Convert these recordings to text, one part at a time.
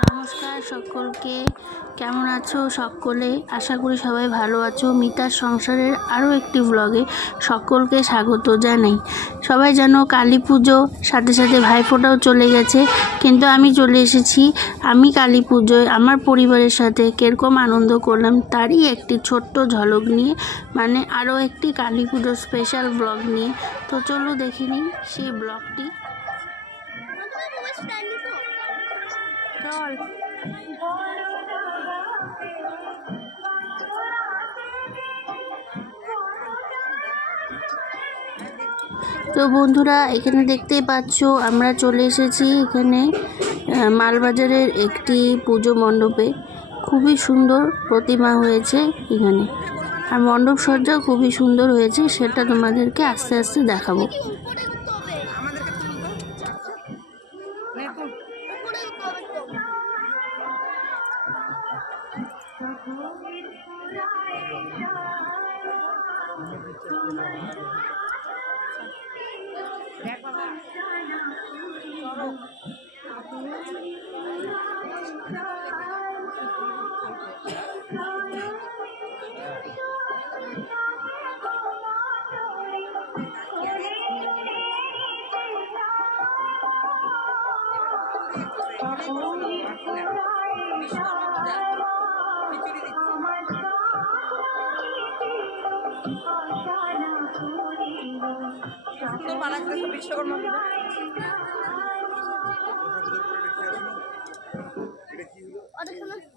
নমস্কার সকলকে, কেমন আছো সকলে? আশা করি সবাই ভালো আছো। মিতার সংসারের আরও একটি ব্লগে সকলকে স্বাগত জানাই। সবাই জানো কালী পুজো, সাথে সাথে ভাইফোঁটাও চলে গেছে, কিন্তু আমি চলে এসেছি। আমি কালী পুজোয় আমার পরিবারের সাথে কীরকম আনন্দ করলাম তারই একটি ছোট্ট ঝলক নিয়ে, মানে আরও একটি কালী পুজোর স্পেশাল ব্লগ নিয়ে। তো চলো দেখে নিই সেই ব্লগটি। চল। তো বন্ধুরা, এখানে দেখতেই পাচ্ছ আমরা চলে এসেছি এখানে মালবাজারের একটি পুজো মণ্ডপে। খুবই সুন্দর প্রতিমা হয়েছে এখানে, আর মণ্ডপ সজ্জাও খুবই সুন্দর হয়েছে, সেটা তোমাদেরকে আস্তে আস্তে দেখাবো।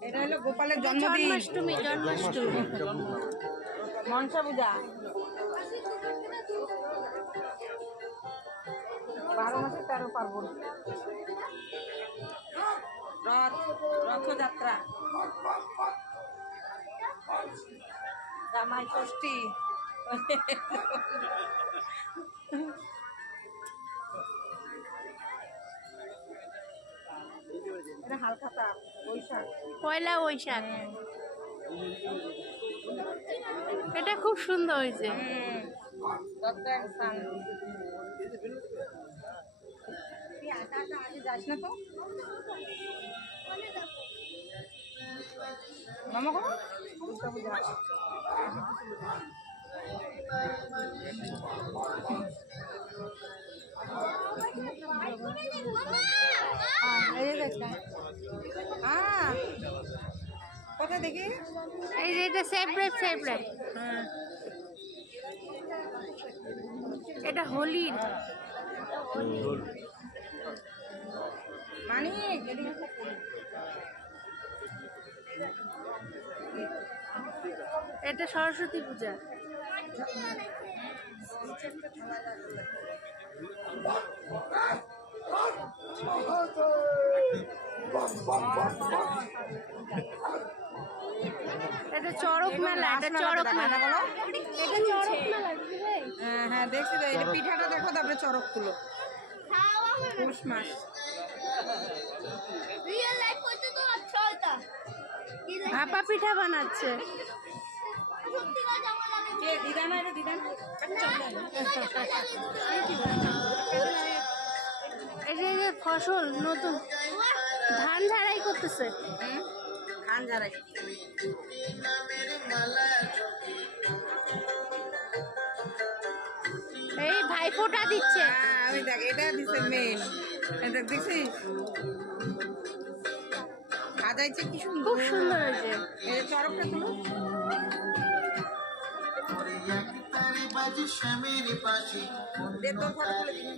এটা হলো গোপালের জন্মাষ্টমী মনসা পূজা 12 মাসে 13 পার্বণ, রথযাত্রা, জামাই ষষ্ঠী, এটা হালখাতা, বৈশাখ, পয়লা বৈশাখ। এটা খুব সুন্দর হয়েছে। যাস না তো মামা করো কোথায় দেখি? এই যে এটা সেপারেট। এটা হোলি মানে এটা সরস্বতী পূজা। এটা চড়ক মেলা, এটা চড়ক মেলা বলো, এটা চড়ক মেলা। হ্যাঁ দেখছি তো, এটা পিঠাটা দেখো, তারপরে চড়ক তুলো। পৌষ মাস ভাপা পিঠা বানাচ্ছে। এই যে ফসল নতুন ধান ঝাড়াই করতেছে। ধান ঝাড়াই এই ভাইফোঁটা দিচ্ছে। আমি দেখ, এটা দিচ্ছে মেন, এটা দেখছিস সাজাইছে কি সুন্দর, খুব সুন্দর হয়েছে। এই চড়কটা তুলো। তোর ফটো তুলে দিন।